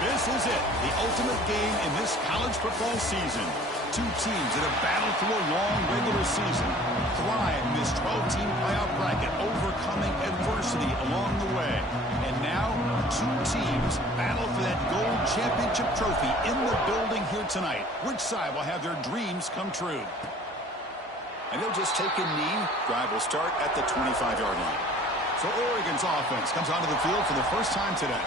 This is it, the ultimate game in this college football season. Two teams that have battled through a long regular season, thrive in this 12-team playoff bracket, overcoming adversity along the way. And now, two teams battle for that gold championship trophy in the building here tonight. Which side will have their dreams come true? And they'll just take a knee. Drive will start at the 25-yard line. So Oregon's offense comes onto the field for the first time today.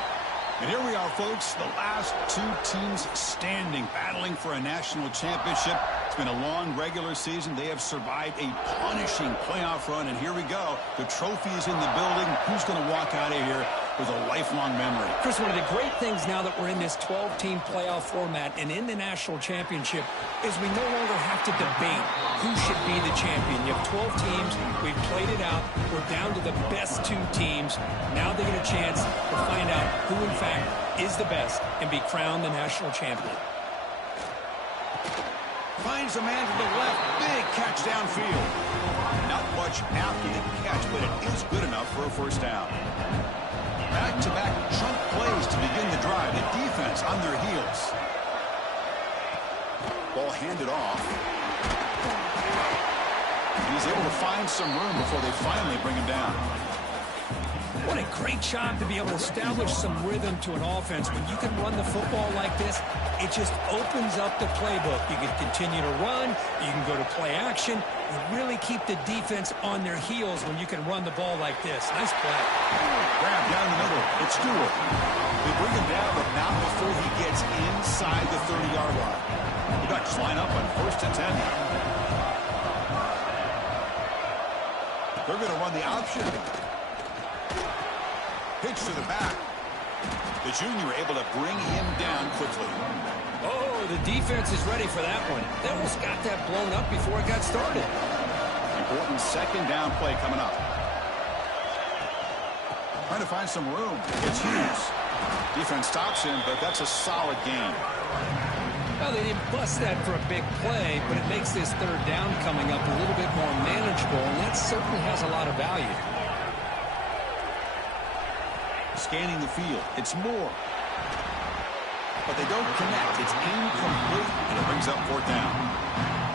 And here we are, folks, the last two teams standing, battling for a national championship. It's been a long regular season. They have survived a punishing playoff run, and here we go. The trophy is in the building. Who's going to walk out of here with a lifelong memory? Chris, one of the great things now that we're in this 12-team playoff format and in the national championship is we no longer have to debate who should be the champion. You have 12 teams. We've played it out. We're down to the best two teams. Now they get a chance to find out who, in fact, is the best and be crowned the national champion. Finds a man to the left. Big catch downfield. Not much after the catch, but it is good enough for a first down. Back-to-back chunk plays to begin the drive. The defense on their heels. Ball handed off. He's able to find some room before they finally bring him down. What a great job to be able to establish some rhythm to an offense. When you can run the football like this, it just opens up the playbook. You can continue to run. You can go to play action. You really keep the defense on their heels when you can run the ball like this. Nice play. Grab down the middle. It's Stewart. They bring him down, but not before he gets inside the 30-yard line. The Ducks line up on 1st and 10 now. They're going to run the option. Pitch to the back. The junior able to bring him down quickly. Oh, the defense is ready for that one. They almost got that blown up before it got started. Important second down play coming up. Trying to find some room. It's Hughes. Defense stops him, but that's a solid gain. Well, they didn't bust that for a big play, but it makes this third down coming up a little bit more manageable, and that certainly has a lot of value. Scanning the field. It's Moore. But they don't connect. It's incomplete, and it brings up 4th down.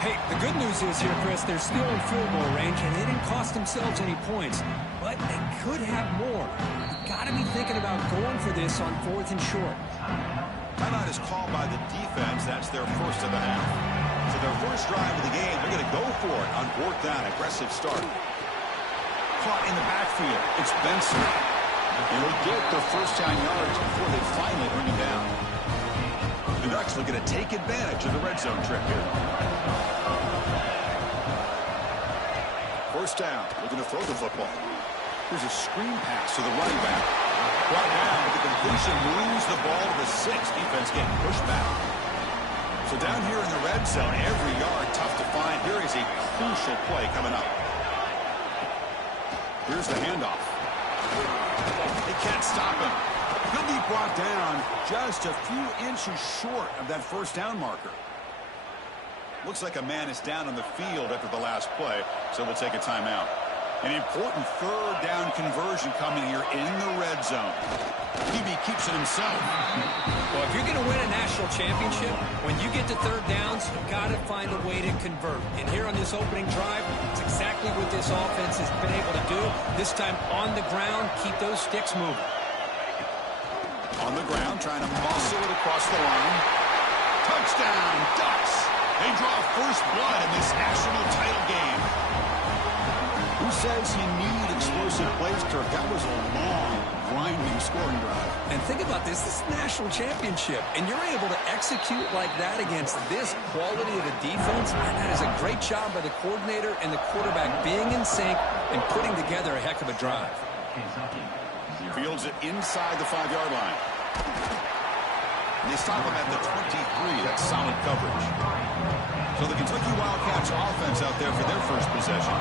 Hey, the good news is here, Chris, they're still in field goal range, and they didn't cost themselves any points. But they could have more. You've got to be thinking about going for this on 4th and short. Timeout is called by the defense. That's their first of the half. So their first drive of the game, they're going to go for it on 4th down. Aggressive start. Caught in the backfield. It's Benson. And they get their first down yards before they finally bring him down. The Ducks looking to take advantage of the red zone trip here. First down, looking to throw the football. Here's a screen pass to the running back. Brought down, but the completion moves the ball to the 6. Defense getting pushed back. So down here in the red zone, every yard tough to find. Here is a crucial play coming up. Here's the handoff. They can't stop him. He'll be brought down just a few inches short of that first down marker. Looks like a man is down on the field after the last play, so we'll take a timeout. An important third down conversion coming here in the red zone. PB keeps it himself. Well, if you're going to win a national championship, when you get to third downs, you've got to find a way to convert. And here on this opening drive, it's exactly what this offense has been able to do. This time on the ground, keep those sticks moving. On the ground, trying to muscle it across the line. Touchdown, Ducks! They draw first blood in this national title game. Who says you need explosive plays, Kirk? That was a long, grinding scoring drive. And think about this. This is a national championship, and you're able to execute like that against this quality of a defense, and that is a great job by the coordinator and the quarterback being in sync and putting together a heck of a drive. Fields it inside the 5-yard line. And they stop him at the 23. That's solid coverage. So the Kentucky Wildcats offense out there for their first possession.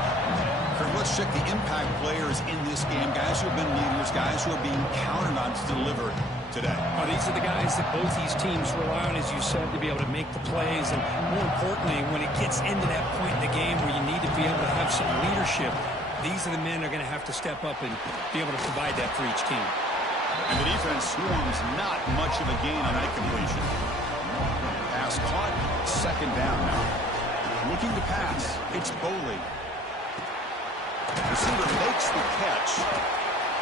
Kirk, let's check the impact players in this game. Guys who have been leaders, guys who are being counted on to deliver today. Well, these are the guys that both these teams rely on, as you said, to be able to make the plays. And more importantly, when it gets into that point in the game where you need to be able to have some leadership, these are the men that are going to have to step up and be able to provide that for each team. And the defense defense swarms, not much of a gain on that completion. Pass caught, second down now. Looking to pass, it's Boley. Receiver makes the catch,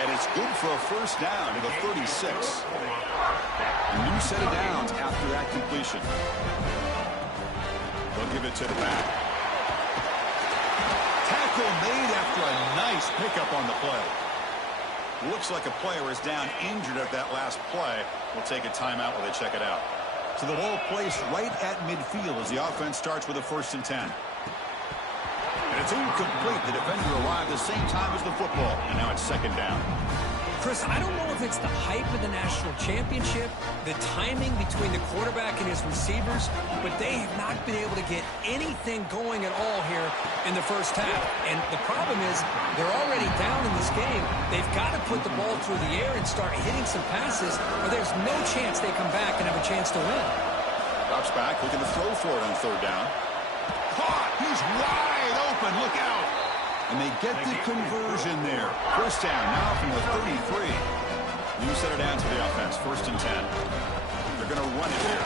and it's good for a first down to the 36. A new set of downs after that completion. They'll give it to the back. Tackle made after a nice pickup on the play. Looks like a player is down injured at that last play. We'll take a timeout while they check it out. So the ball placed right at midfield as the offense starts with a 1st and 10. And it's incomplete. The defender arrived the same time as the football, and now it's 2nd down. Chris, I don't know if it's the hype of the national championship, the timing between the quarterback and his receivers, but they have not been able to get anything going at all here in the first half. And the problem is they're already down in this game. They've got to put the ball through the air and start hitting some passes, or there's no chance they come back and have a chance to win. Drops back, looking to throw for it on 3rd down. Caught! He's wide open. Look out! And they get the conversion there. 1st down now from the 33. New set it down to the offense. 1st and 10. They're going to run it here.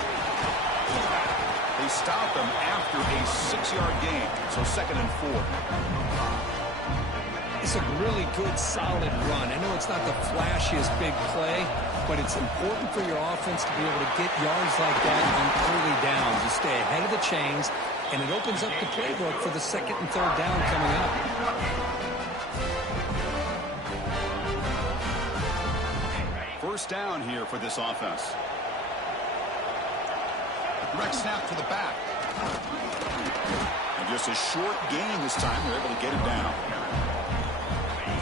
They stop them after a 6-yard gain. So 2nd and 4. It's a really good, solid run. I know it's not the flashiest big play, but it's important for your offense to be able to get yards like that on early downs. You stay ahead of the chains, and it opens up the playbook for the 2nd and 3rd down coming up. First down here for this offense. Direct snap to the back. And just a short gain this time. They're able to get it down.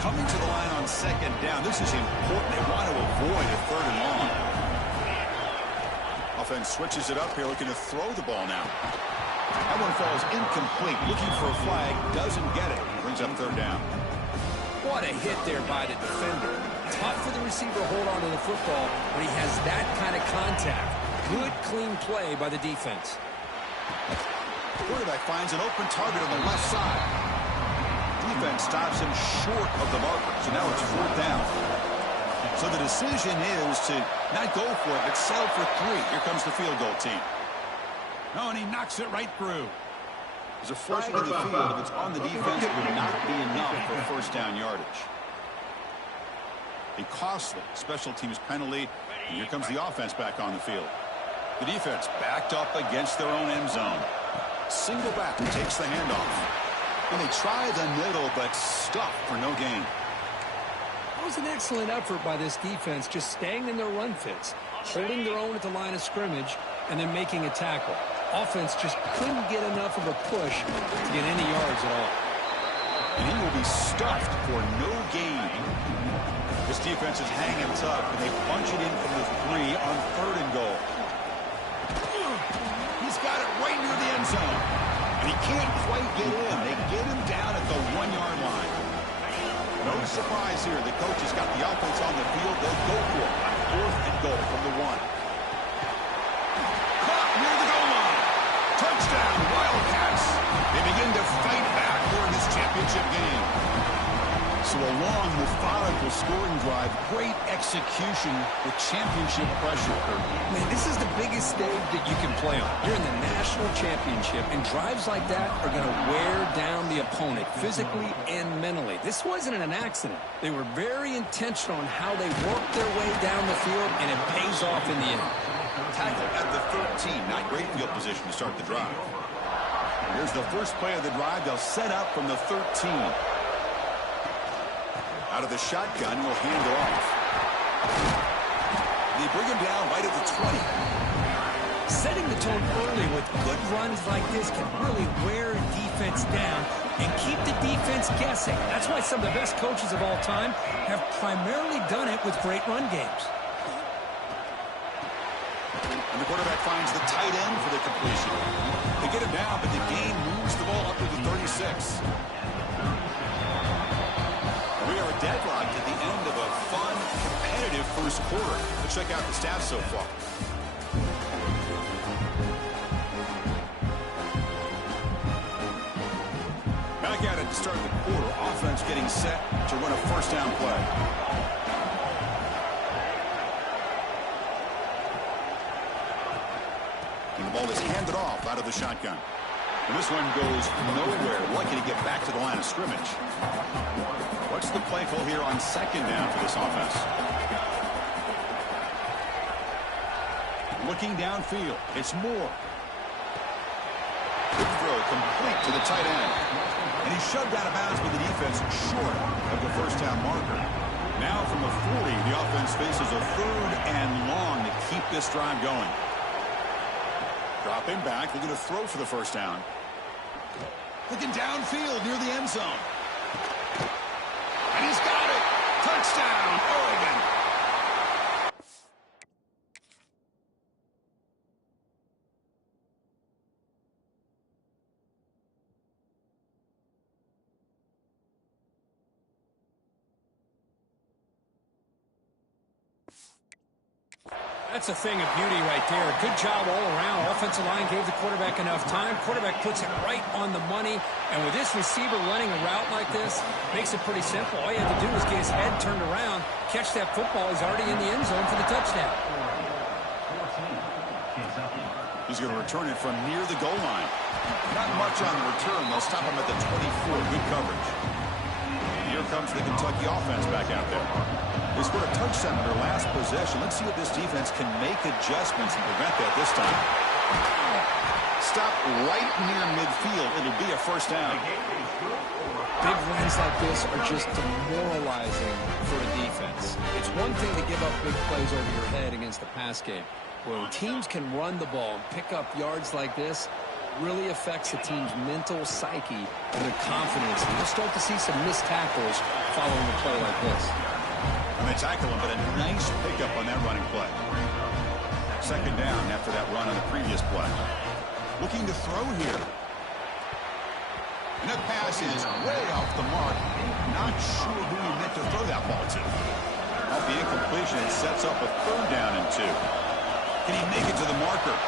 Coming to the line on 2nd down. This is important. They want to avoid a 3rd and long. Offense switches it up here, looking to throw the ball now. That one falls incomplete. Looking for a flag. Doesn't get it. Brings up 3rd down. What a hit there by the defender. Tough for the receiver to hold on to the football when he has that kind of contact. Good, clean play by the defense. The quarterback finds an open target on the left side. Defense stops him short of the marker. So now it's 4th down. So the decision is to not go for it, but settle for 3. Here comes the field goal team. Oh, and he knocks it right through. There's a flag in the field. If it's on the defense, it would not be enough for 1st down yardage. A costly special teams penalty. And here comes the offense back on the field. The defense backed up against their own end zone. Single back takes the handoff. And they try the middle, but stuffed for no gain. That was an excellent effort by this defense, just staying in their run fits, holding their own at the line of scrimmage, and then making a tackle. Offense just couldn't get enough of a push to get any yards at all. And he will be stuffed for no gain. This defense is hanging tough, and they bunch it in from the 3 on 3rd and goal. He's got it right near the end zone. And he can't quite get in. They get him down at the 1-yard line. No surprise here. The coach has got the offense on the field. They'll go for it on 4th and goal from the 1. Caught near the goal line. Touchdown, Wildcats. They begin to fight back here in this championship game. So a long, methodical scoring drive. Great execution with championship pressure. Man, this is the biggest stage that you can play on. You're in the national championship, and drives like that are going to wear down the opponent physically and mentally. This wasn't an accident. They were very intentional on how they worked their way down the field, and it pays off in the end. Tackle at the 13. Not great field position to start the drive. Here's the first play of the drive. They'll set up from the 13. Out of the shotgun, he'll hand it off. They bring him down right at the 20. Setting the tone early with good runs like this can really wear a defense down and keep the defense guessing. That's why some of the best coaches of all time have primarily done it with great run games. And the quarterback finds the tight end for the completion. They get him down, but the game moves the ball up to the 36. We are deadlocked at the end of a fun, competitive first quarter. Let's check out the stats so far. Back at it to start the quarter. Offense getting set to run a first down play. And the ball is handed off out of the shotgun. And this one goes nowhere. Lucky to get back to the line of scrimmage. What's the play call here on second down for this offense? Looking downfield. It's Moore. Good throw, complete to the tight end. And he's shoved out of bounds with the defense short of the first down marker. Now from the 40, the offense faces a 3rd and long to keep this drive going. Dropping back, looking to throw for the first down. Looking downfield near the end zone. And he's got it. Touchdown, Oregon. That's a thing of beauty right there. Good job all around. Offensive line gave the quarterback enough time. Quarterback puts it right on the money. And with this receiver running a route like this, makes it pretty simple. All you have to do is get his head turned around, catch that football. He's already in the end zone for the touchdown. He's going to return it from near the goal line. Not much on the return. They'll stop him at the 24. Good coverage. Here comes the Kentucky offense back out there. They scored a touchdown on their last possession. Let's see if this defense can make adjustments and prevent that this time. Stop right near midfield. It'll be a first down. Big runs like this are just demoralizing for a defense. It's one thing to give up big plays over your head against the pass game. When teams can run the ball and pick up yards like this, really affects the team's mental psyche and their confidence. And you'll start to see some missed tackles following a play like this. And they tackle him, but a nice pickup on that running play. Second down after that run on the previous play. Looking to throw here. And that pass is way off the mark. Not sure who he meant to throw that ball to. Off the incompletion, it sets up a 3rd down and 2. Can he make it to the marker?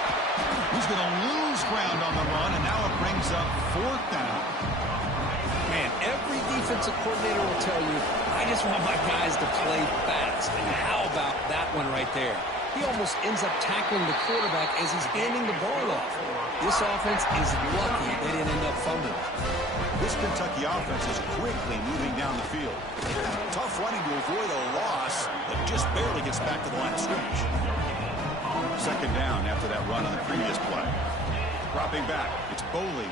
He's going to lose ground on the run, and now it brings up 4th down. Man, every defensive coordinator will tell you, I just want my guys to play fast. And how about that one right there? He almost ends up tackling the quarterback as he's handing the ball off. This offense is lucky they didn't end up fumbling. This Kentucky offense is quickly moving down the field. Tough running to avoid a loss that just barely gets back to the line of scrimmage. Second down after that run on the previous play. Dropping back, it's Boley.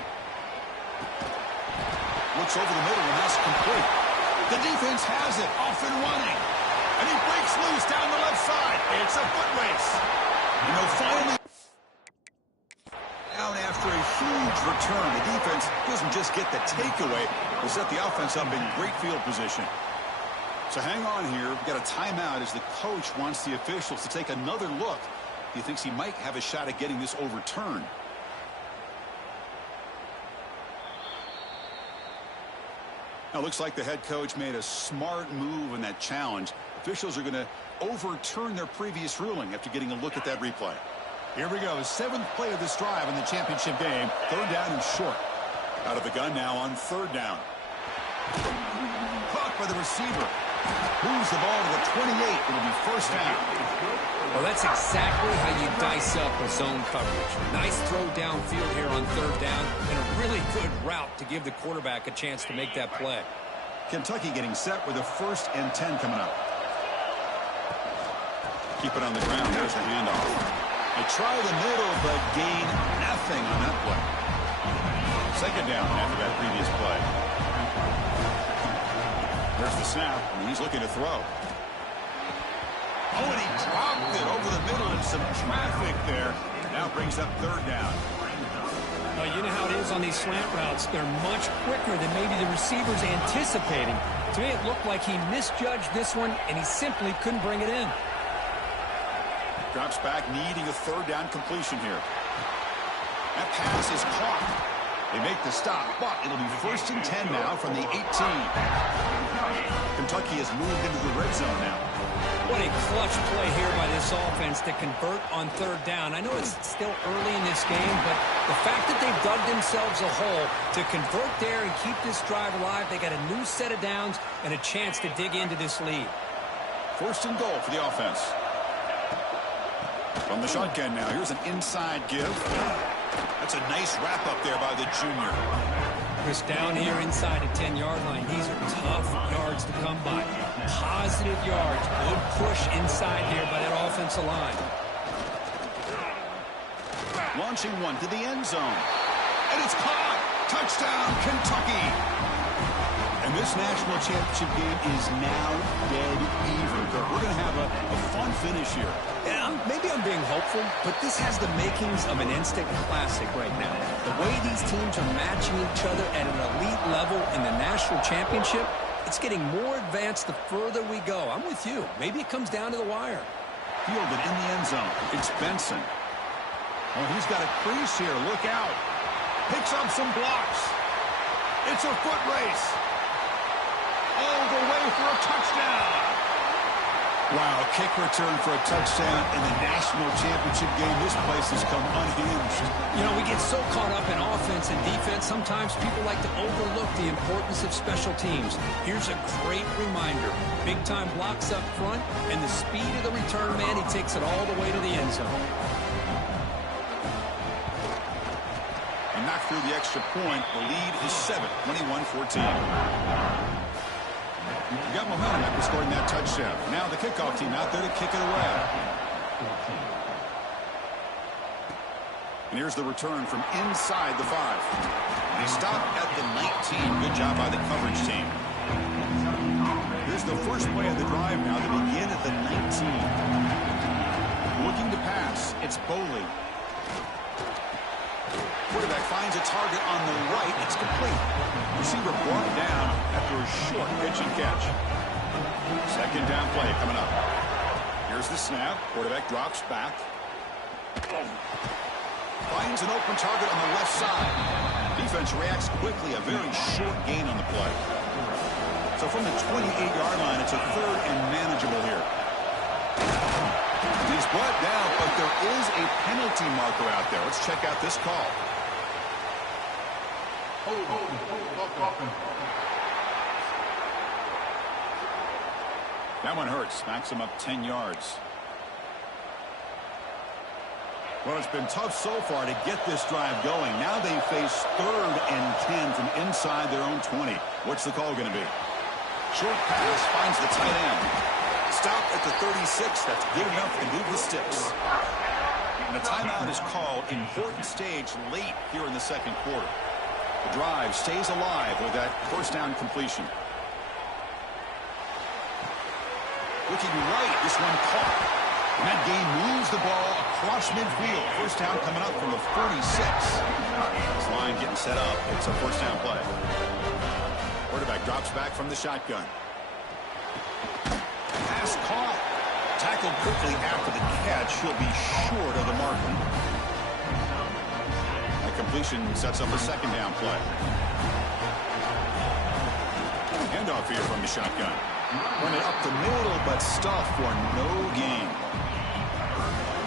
Looks over the middle, and that's complete. The defense has it, off and running. And he breaks loose down the left side. It's a foot race. And they'll finally out after a huge return. The defense doesn't just get the takeaway. They set the offense up in great field position. So hang on here. We've got a timeout as the coach wants the officials to take another look. He thinks he might have a shot at getting this overturned. Now, looks like the head coach made a smart move in that challenge. Officials are going to overturn their previous ruling after getting a look at that replay. Here we go. 7th play of this drive in the championship game. 3rd down and short. Out of the gun now on 3rd down. Caught by the receiver. Moves the ball to the 28. It'll be first down. Well, that's exactly how you dice up a zone coverage. Nice throw downfield here on 3rd down, and a really good route to give the quarterback a chance to make that play. Kentucky getting set with a 1st and 10 coming up. Keep it on the ground. There's the handoff. They try the middle, but gain nothing on that play. Second down after that previous play. There's the snap, and he's looking to throw. Oh, and he dropped it over the middle in some traffic there. Now brings up 3rd down. You know how it is on these slant routes. They're much quicker than maybe the receiver's anticipating. To me, it looked like he misjudged this one, and he simply couldn't bring it in. Drops back, needing a 3rd down completion here. That pass is caught. They make the stop, but it'll be 1st and 10 now from the 18. Kentucky has moved into the red zone now. What a clutch play here by this offense to convert on 3rd down. I know it's still early in this game, but the fact that they've dug themselves a hole to convert there and keep this drive alive, they got a new set of downs and a chance to dig into this lead. 1st and goal for the offense. From the shotgun now, here's an inside give. That's a nice wrap up there by the junior. Chris, down here inside the 10-yard line, these are tough yards to come by. Positive yards. Good push inside here by that offensive line. Launching one to the end zone. And it's caught. Touchdown, Kentucky. And this national championship game is now dead even. We're going to have a fun finish here. Yeah, maybe I'm being hopeful, but this has the makings of an instant classic right now. The way these teams are matching each other at an elite level in the national championship, it's getting more advanced the further we go. I'm with you. Maybe it comes down to the wire. Fielded in the end zone. It's Benson. Oh, he's got a crease here. Look out. Picks up some blocks. It's a foot race. All the way for a touchdown. Wow, kick return for a touchdown in the national championship game. This place has come unhinged. You know, we get so caught up in offense and defense, sometimes people like to overlook the importance of special teams. Here's a great reminder. Big-time blocks up front, and the speed of the return man, he takes it all the way to the end zone. And knocked through the extra point. The lead is 7, 21-14. You got momentum after scoring that touchdown. Now the kickoff team out there to kick it away. And here's the return from inside the 5. They stop at the 19. Good job by the coverage team. Here's the first play of the drive now. They begin at the 19. Looking to pass. It's Boley. Quarterback finds a target on the right. It's complete. Receiver brought down after a short pitch and catch. Second down play coming up. Here's the snap. Quarterback drops back. Finds an open target on the left side. Defense reacts quickly. A very short gain on the play. So from the 28-yard line, it's a third and manageable here. He's brought down, but there is a penalty marker out there. Let's check out this call. That one hurts. Smacks him up 10 yards. Well, it's been tough so far to get this drive going. Now they face 3rd and 10 from inside their own 20. What's the call going to be? Short pass finds the tight end. Stop at the 36. That's good enough to move the sticks. And a timeout is called. Important stage late here in the second quarter. The drive stays alive with that first down completion. Looking right, this one caught. And that game moves the ball across midfield. First down coming up from the 46. This line getting set up. It's a first down play. Quarterback drops back from the shotgun. Pass caught. Tackled quickly after the catch. He'll be short of the marker. That completion sets up a second down play. Handoff here from the shotgun. Running up the middle, but stuffed for no gain.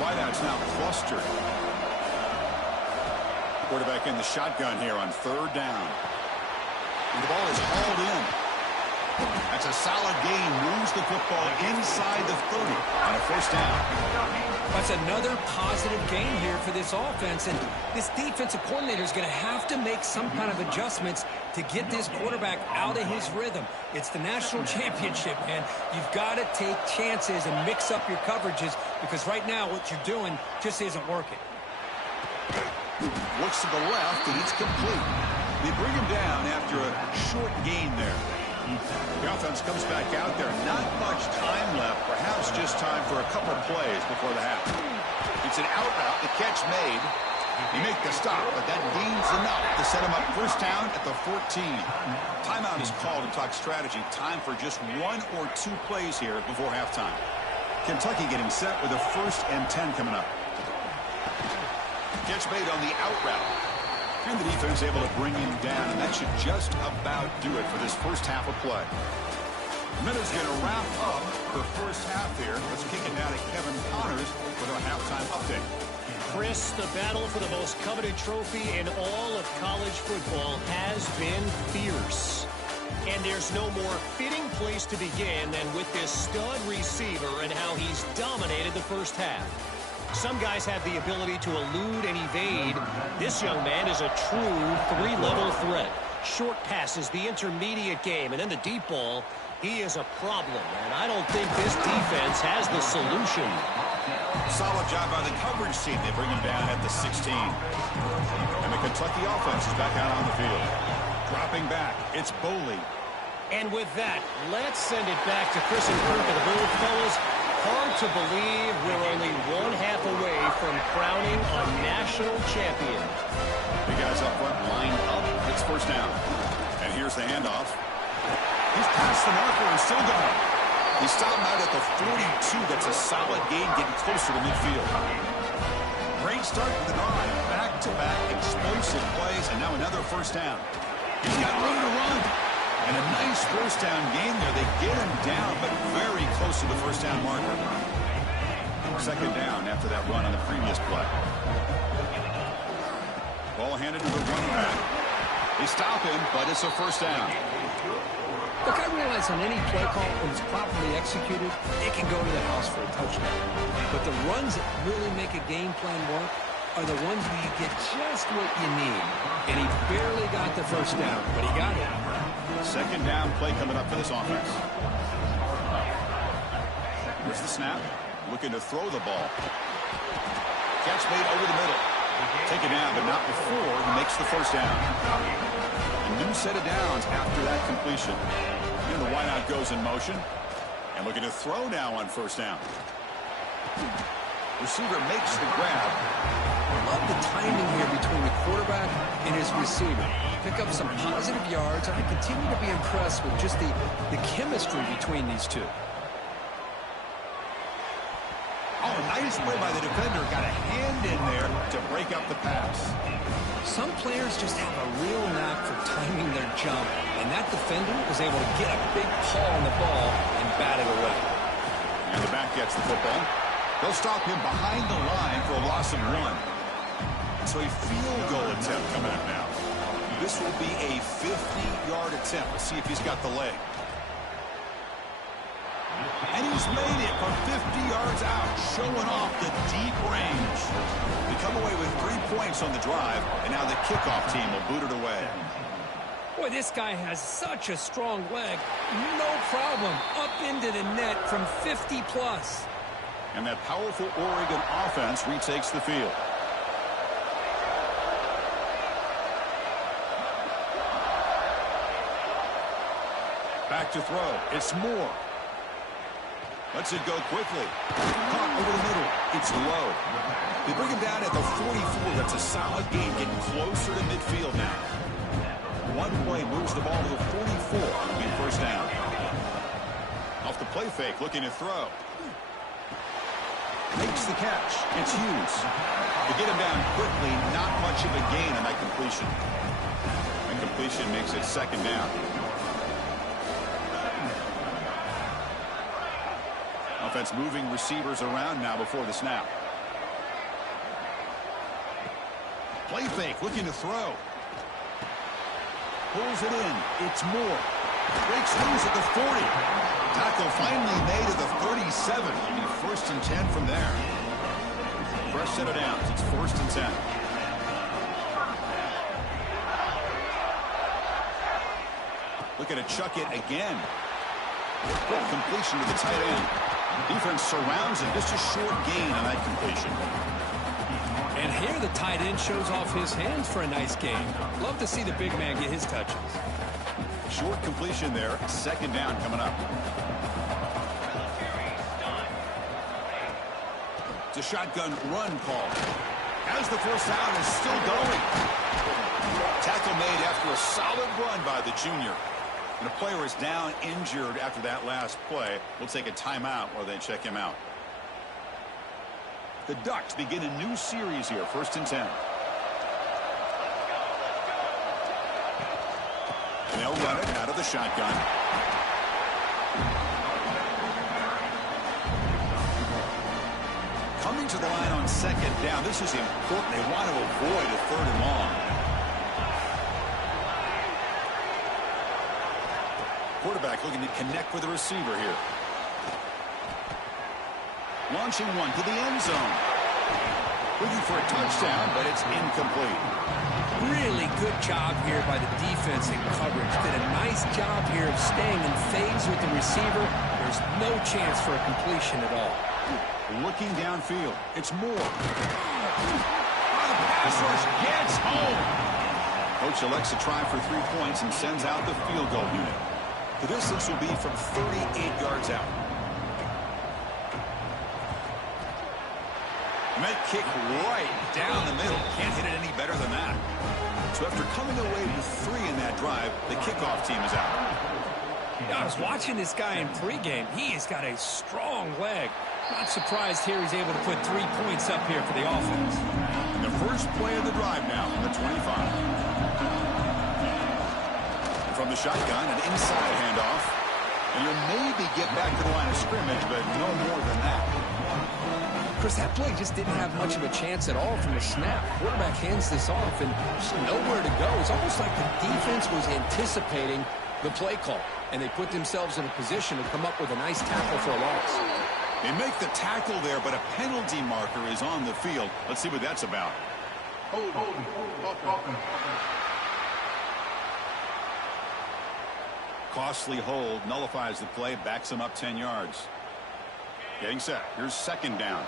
Wideout's now clustered. Quarterback in the shotgun here on 3rd down. And the ball is hauled in. That's a solid gain. Moves the football inside the 30 on a first down. That's another positive gain here for this offense, and this defensive coordinator is going to have to make some kind of adjustments to get this quarterback out of his rhythm. It's the national championship, man. You've got to take chances and mix up your coverages, because right now what you're doing just isn't working. Looks to the left, and it's complete. They bring him down after a short gain there. The offense comes back out there. Not much time left. Perhaps just time for a couple plays before the half. It's an out route. The catch made. You make the stop, but that gains enough to set him up first down at the 14. Timeout is called to talk strategy. Time for just 1 or 2 plays here before halftime. Kentucky getting set with a 1st and 10 coming up. Catch made on the out route. And the defense able to bring him down, and that should just about do it for this first half of play. Miller's going to wrap up the first half here. Let's kick it down to Kevin Connors with our halftime update. Chris, the battle for the most coveted trophy in all of college football has been fierce. And there's no more fitting place to begin than with this stud receiver and how he's dominated the first half. Some guys have the ability to elude and evade. This young man is a true three-level threat. Short passes, the intermediate game, and then the deep ball. He is a problem, and I don't think this defense has the solution. Solid job by the coverage team. They bring him down at the 16. And the Kentucky offense is back out on the field. Dropping back, it's Boley. And with that, let's send it back to Chris and Kirk of the Bull, fellas. Hard to believe we're only one half away from crowning a national champion. The guys up front lined up. It's first down. And here's the handoff. He's past the marker and still going. He's stopping out at the 42. That's a solid gain, getting closer to midfield. Great start to the drive. Back-to-back explosive plays, and now another first down. He's got room to run. And a nice first down gain there. They get him down, but very close to the first down marker. Second down after that run on the previous play. Ball handed to the running back. They stop him, but it's a first down. Look, I realize on any play call, when it's properly executed, it can go to the house for a touchdown. But the runs that really make a game plan work are the ones where you get just what you need. And he barely got the first down, but he got it. Second down play coming up for this offense. Here's the snap. Looking to throw the ball. Catch made over the middle. Take it down, but not before he makes the first down. A new set of downs after that completion. And the wideout goes in motion. And looking to throw now on first down. Receiver makes the grab. I love the timing here between the quarterback and his receiver. Pick up some positive yards, and I continue to be impressed with just the chemistry between these two. Oh, nice play by the defender. Got a hand in there to break up the pass. Some players just have a real knack for timing their jump, and that defender was able to get a big paw on the ball and bat it away. And the back gets the football. They'll stop him behind the line for a loss of 1. So a field goal attempt coming up now. This will be a 50-yard attempt. Let's see if he's got the leg. And he's made it from 50 yards out, showing off the deep range. They come away with 3 points on the drive, and now the kickoff team will boot it away. Boy, this guy has such a strong leg. No problem. Up into the net from 50+. And that powerful Oregon offense retakes the field. Back to throw. It's Moore. Lets it go quickly. Caught over the middle. It's low. They bring him down at the 44. That's a solid gain, getting closer to midfield now. One play moves the ball to the 44. It'll be first down. Off the play fake, looking to throw. Makes the catch. It's Hughes. They get him down quickly. Not much of a gain on that completion. And completion makes it second down. Offense moving receivers around now before the snap. Play fake, looking to throw. Pulls it in. It's Moore. Breaks loose at the 40. Tackle finally made at the 37. It'll be first and 10 from there. Fresh set of downs. It's first and 10. Looking to chuck it again. Quick completion to the tight end. Defense surrounds him. Just a short gain on that completion. And here the tight end shows off his hands for a nice game. Love to see the big man get his touches. Short completion there. Second down coming up. It's a shotgun run call. As the first down is still going. Tackle made after a solid run by the junior. And the player is down injured after that last play. We'll take a timeout while they check him out. The Ducks begin a new series here, first and 10. And they'll run it out of the shotgun. Coming to the line on second down. This is important. They want to avoid a third and long. Quarterback looking to connect with the receiver here. Launching one to the end zone. Looking for a touchdown, but it's incomplete. Really good job here by the defense in coverage. Did a nice job here of staying in phase with the receiver. There's no chance for a completion at all. Looking downfield. It's Moore. The pass rush gets home. Coach elects to try for 3 points and sends out the field goal unit. The distance will be from 38 yards out. Met kick right down the middle. Can't hit it any better than that. So after coming away with 3 in that drive, the kickoff team is out. I was watching this guy in pregame. He has got a strong leg. Not surprised here he's able to put 3 points up here for the offense. The first play of the drive now from the 25. From the shotgun, an inside handoff. And you'll maybe get back to the line of scrimmage, but no more than that. Chris, that play just didn't have much of a chance at all from the snap. Quarterback hands this off and just nowhere to go. It's almost like the defense was anticipating the play call, and they put themselves in a position to come up with a nice tackle for a loss. They make the tackle there, but a penalty marker is on the field. Let's see what that's about. Costly hold, nullifies the play, backs him up 10 yards. Getting set. Here's second down.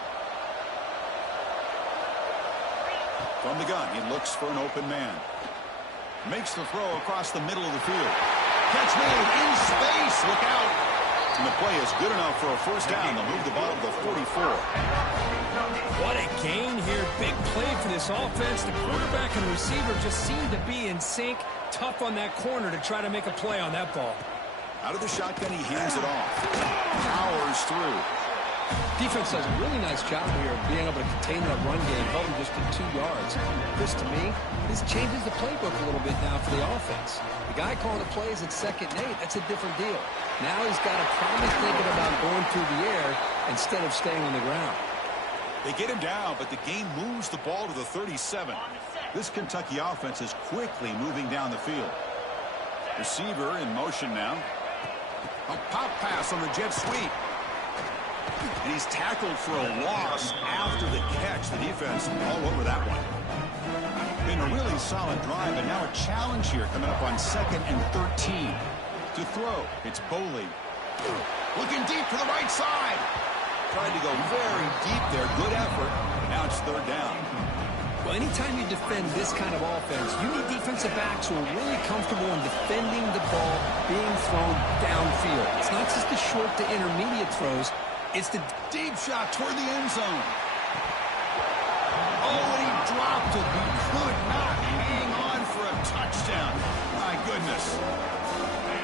From the gun, he looks for an open man. Makes the throw across the middle of the field. Catch made in space. Look out. And the play is good enough for a first down. They'll move the ball to the 44. What a gain here. Big play for this offense. The quarterback and receiver just seem to be in sync. Tough on that corner to try to make a play on that ball. Out of the shotgun, he hands it off. Powers through. Defense does a really nice job here of being able to contain that run game, held him just to 2 yards. This, to me, this changes the playbook a little bit now for the offense. The guy calling the plays at 2nd and 8, that's a different deal. Now he's got to probably thinking about going through the air instead of staying on the ground. They get him down, but the game moves the ball to the 37. This Kentucky offense is quickly moving down the field. Receiver in motion now. A pop pass on the jet sweep. And he's tackled for a loss after the catch. The defense all over that one. Been a really solid drive, and now a challenge here coming up on 2nd and 13. To throw, it's Boley. Looking deep to the right side. Tried to go very deep there. Good effort. But now it's 3rd down. Well, anytime you defend this kind of offense, you need defensive backs who are really comfortable in defending the ball being thrown downfield. It's not just the short to intermediate throws. It's the Deep shot toward the end zone. Oh, and he dropped it. He could not hang on for a touchdown. My goodness.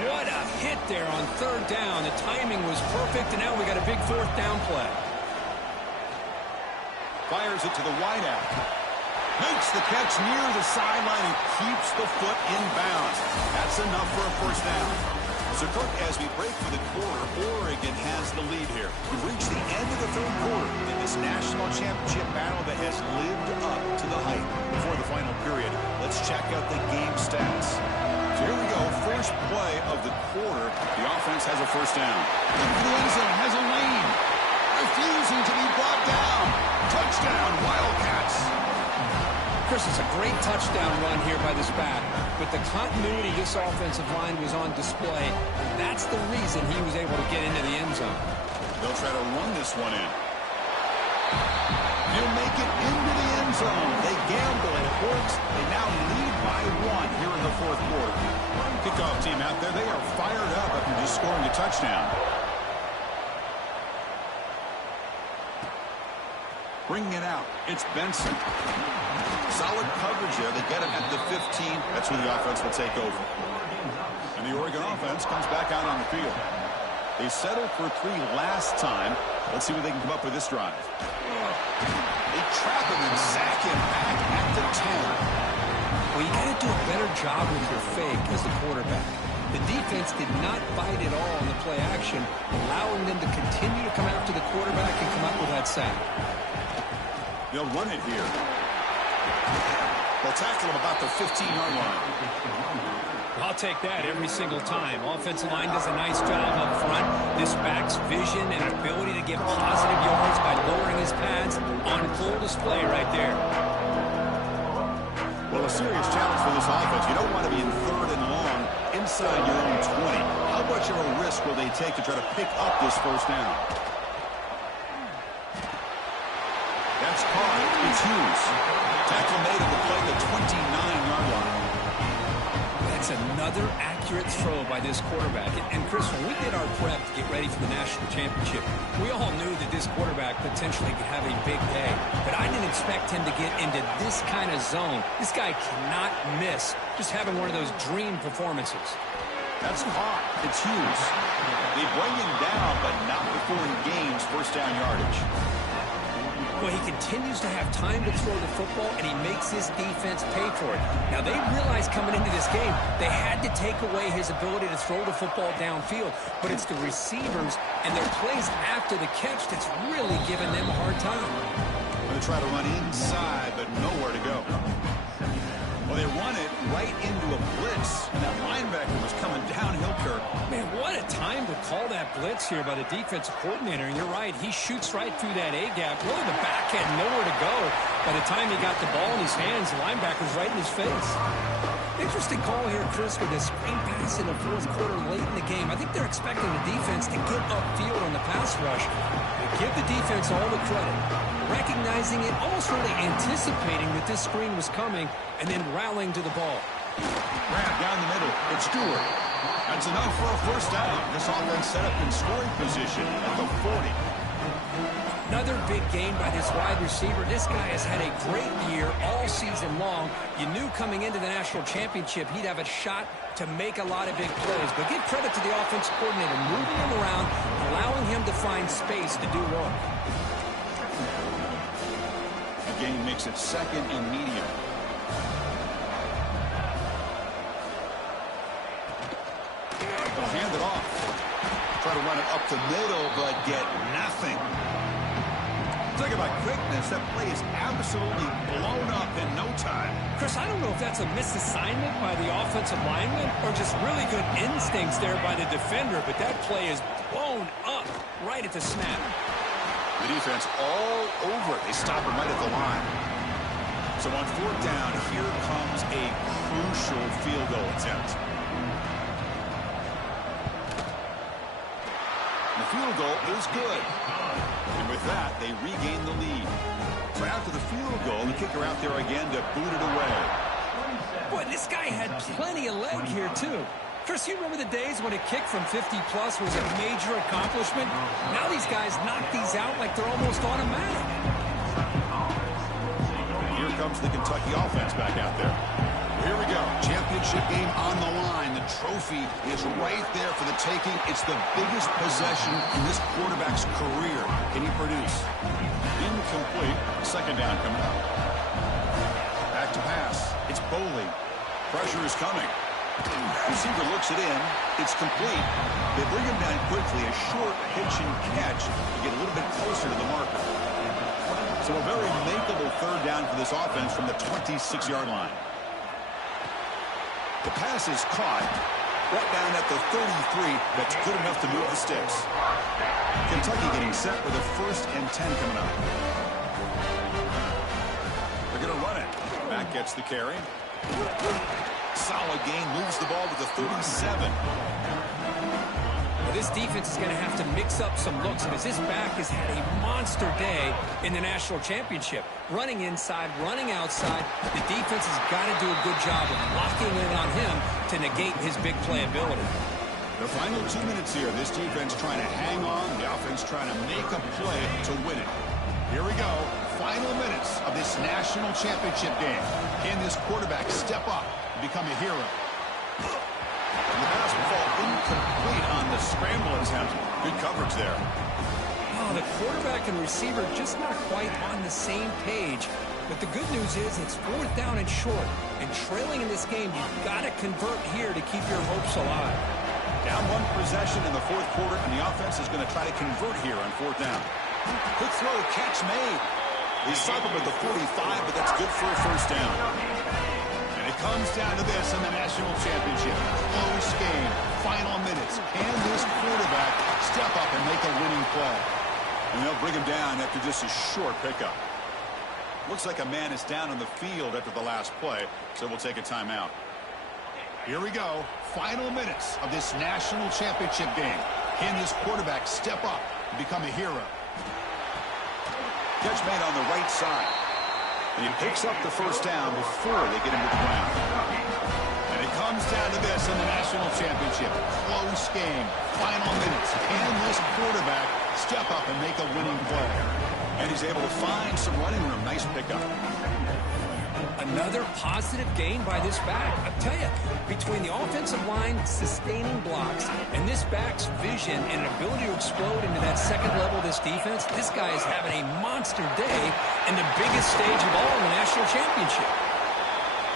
What a hit there on 3rd down. The timing was perfect, and now we got a big 4th down play. Fires it to the wideout. Makes the catch near the sideline and keeps the foot in bounds. That's enough for a first down. So, Cook, as we break for the quarter, Oregon has the lead here. We've reached the end of the 3rd quarter in this national championship battle that has lived up to the hype. Before the final period, let's check out the game stats. So here we go, first play of the quarter. The offense has a first down. The end zone has a lane. Refusing to be brought down. Touchdown, Wildcats. Chris, it's a great touchdown run here by this back, but the continuity of this offensive line was on display. That's the reason he was able to get into the end zone. They'll try to run this one in. He'll make it into the end zone. They gamble, and it works. They now lead by 1 here in the 4th quarter. Kickoff team out there, they are fired up after just scoring a touchdown. Bringing it out, it's Benson. Solid coverage there. They get him at the 15. That's where the offense will take over. And the Oregon offense comes back out on the field. They settled for 3 last time. Let's see what they can come up with this drive. They trap him and sack him back at the 10. Well, you got to do a better job with your fake as the quarterback. The defense did not bite at all on the play action, allowing them to continue to come after the quarterback and come up with that sack. They'll run it here. They'll tackle him about the 15-yard line. I'll take that every single time. Offensive line does a nice job up front. This back's vision and ability to get positive yards by lowering his pads on full Post play right there. Well, a serious challenge for this offense. You don't want to be in 3rd and long inside your own 20. How much of a risk will they take to try to pick up this first down? That's caught. It's Hughes. Tackle made at the play, the 29-yard line. That's another accurate throw by this quarterback. And Chris, when we did our prep to get ready for the national championship, we all knew that this quarterback potentially could have a big day. But I didn't expect him to get into this kind of zone. This guy cannot miss. Just having one of those dream performances. That's caught. It's Hughes. They bring him down, but not before he gains first down yardage. Well, he continues to have time to throw the football, and he makes his defense pay for it. Now, they realized coming into this game they had to take away his ability to throw the football downfield, but it's the receivers and their plays after the catch that's really giving them a hard time. Going to try to run inside, but nowhere to go. Well, they run it right into a blitz, and that linebacker was coming downhill, Kirk. Man, what a time to call that blitz here by the defensive coordinator. And you're right, he shoots right through that A-gap. Really, the back had nowhere to go. By the time he got the ball in his hands, the linebacker's right in his face. Interesting call here, Chris, with a screen pass in the 4th quarter late in the game. I think they're expecting the defense to get upfield on the pass rush. Give the defense all the credit. Recognizing it, almost really anticipating that this screen was coming, and then rallying to the ball. Grab down the middle. It's Stewart. That's enough for a first down. This offense set up in scoring position at the 40. Another big gain by this wide receiver. This guy has had a great year all season long. You knew coming into the national championship he'd have a shot to make a lot of big plays. But give credit to the offensive coordinator, moving him around, allowing him to find space to do work. The game makes it 2nd and medium. They'll hand it off. Try to run it up the middle, but get nothing. Talk about quickness. That play is absolutely blown up in no time. Chris, I don't know if that's a misassignment by the offensive lineman or just really good instincts there by the defender, but that play is blown up right at the snap. The defense all over it. They stop him right at the line. So on 4th down, here comes a crucial field goal attempt. The field goal is good. And with that, they regain the lead. So after the field goal, the kicker out there again to boot it away. Boy, this guy had plenty of leg here, too. Chris, you remember the days when a kick from 50-plus was a major accomplishment? Now these guys knock these out like they're almost automatic. Here comes the Kentucky offense back out there. Here we go. Championship game on the line. The trophy is right there for the taking. It's the biggest possession in this quarterback's career. Can he produce? Incomplete. 2nd down coming up. Back to pass. It's Boley. Pressure is coming. Receiver looks it in. It's complete. They bring him down quickly. A short pitch and catch to get a little bit closer to the marker. So a very makeable 3rd down for this offense from the 26-yard line. The pass is caught right down at the 33. That's good enough to move the sticks. Kentucky getting set with a 1st and 10 coming up. They're going to run it. Back gets the carry. Solid gain, moves the ball to the 37. Well, this defense is going to have to mix up some looks because this back has had a monster day in the national championship. Running inside, running outside. The defense has got to do a good job of locking in on him to negate his big play ability. The final 2 minutes here. This defense trying to hang on. The offense trying to make a play to win it. Here we go. Final minutes of this national championship game. Can this quarterback step up and become a hero? And the pass will fall incomplete on the scramble attempt. Good coverage there. Oh, the quarterback and receiver just not quite on the same page. But the good news is it's 4th down and short. And trailing in this game, you've got to convert here to keep your hopes alive. Down 1 possession in the 4th quarter, and the offense is going to try to convert here on 4th down. Quick throw, catch made. They stop him at the 45, but that's good for a first down. And it comes down to this in the national championship. Close game, final minutes. Can this quarterback step up and make a winning play? And they'll bring him down after just a short pickup. Looks like a man is down on the field after the last play, so we'll take a timeout. Here we go. Final minutes of this national championship game. Can this quarterback step up and become a hero? Catch made on the right side. And he picks up the first down before they get him to the ground. And it comes down to this in the national championship. Close game. Final minutes. Can this quarterback step up and make a winning play? And he's able to find some running room. Nice pickup. Another positive gain by this back. I tell you, between the offensive line sustaining blocks and this back's vision and ability to explode into that second level of this defense, this guy is having a monster day in the biggest stage of all in the national championship.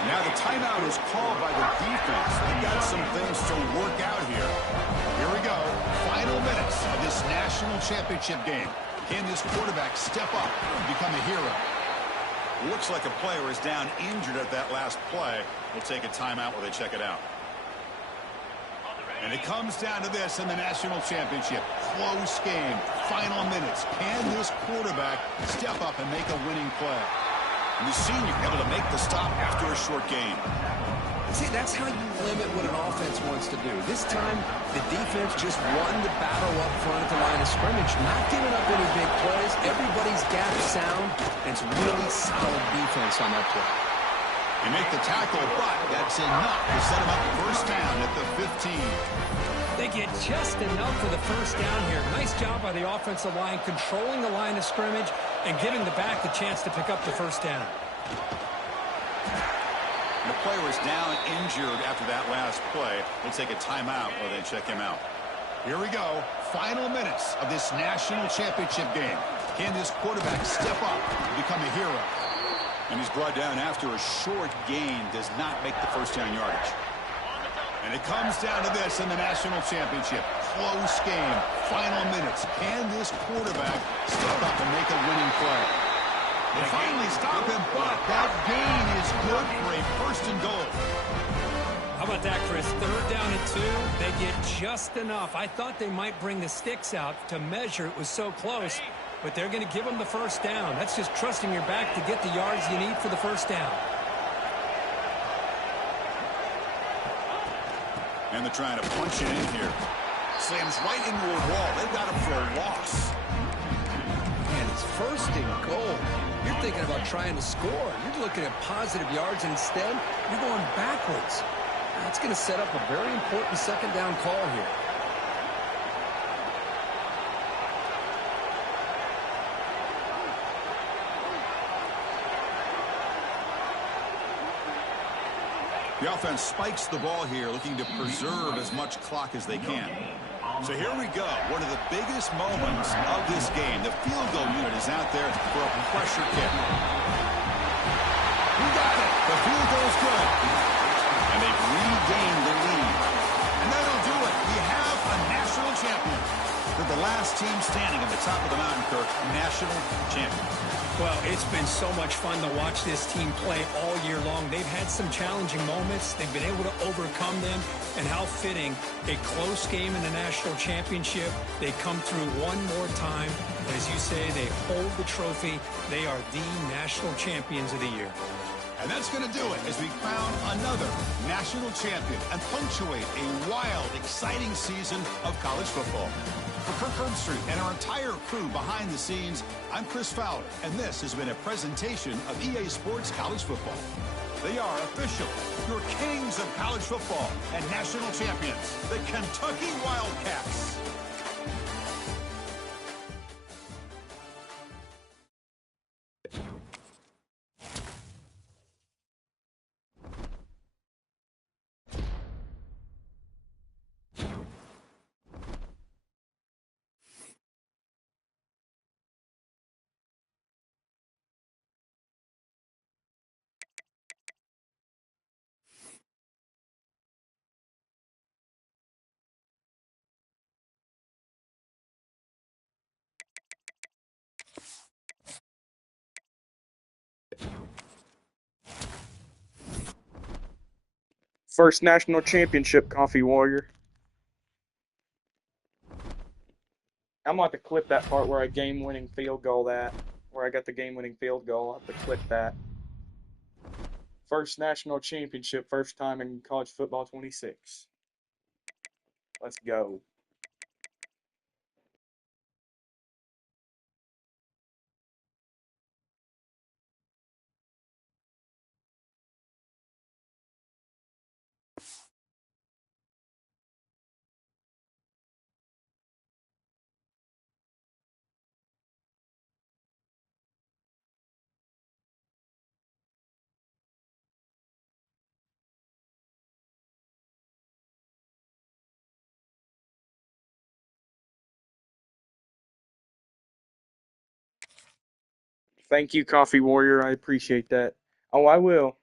Now the timeout is called by the defense. They've got some things to work out here. Here we go. Final minutes of this national championship game. Can this quarterback step up and become a hero? Looks like a player is down injured at that last play. We'll take a timeout while they check it out. And it comes down to this in the national championship. Close game. Final minutes. Can this quarterback step up and make a winning play? And the senior able to make the stop after a short game. See, that's how you limit what an offense wants to do. This time, the defense just won the battle up front at the line of scrimmage, not giving up any big plays. Everybody's got it sound, and it's really solid defense on that play. They make the tackle, but that's enough to set him up first down at the 15. They get just enough for the first down here. Nice job by the offensive line, controlling the line of scrimmage and giving the back the chance to pick up the first down. The player is down injured after that last play. We'll take a timeout while they check him out. Here we go. Final minutes of this national championship game. Can this quarterback step up and become a hero? And he's brought down after a short gain. Does not make the first down yardage. And it comes down to this in the national championship. Close game. Final minutes. Can this quarterback step up and make a winning play? They finally stop him, but that gain is good for a first and goal. How about that, Chris? Third down and 2. They get just enough. I thought they might bring the sticks out to measure. It was so close, but they're going to give them the first down. That's just trusting your back to get the yards you need for the first down. And they're trying to punch it in here. Slams right into a wall. They've got him for a loss. And it's first and goal. You're thinking about trying to score. You're looking at positive yards, and instead, you're going backwards. That's going to set up a very important second down call here. The offense spikes the ball here, looking to preserve as much clock as they can. So here we go. One of the biggest moments of this game. The field goal unit is out there for a pressure kick. He got it. The field goal is good. And they've regained the lead. And that'll do it. We have a national champion. They're the last team standing at the top of the mountain, Kirk. National champion. Well, it's been so much fun to watch this team play all year long. They've had some challenging moments. They've been able to overcome them. And how fitting, a close game in the national championship. They come through one more time. As you say, they hold the trophy. They are the national champions of the year. And that's going to do it as we crown another national champion and punctuate a wild, exciting season of college football. For Kirk Herbstreit and our entire crew behind the scenes, I'm Chris Fowler, and this has been a presentation of EA Sports College Football. They are official, your kings of college football and national champions, the Kentucky Wildcats. First national championship, Coffee Warrior. I'm about to clip that part where I game-winning field goal that. where I got the game-winning field goal. I'll have to click that. First national championship, first time in college football 26. Let's go. Thank you, Coffee Warrior. I appreciate that. Oh, I will.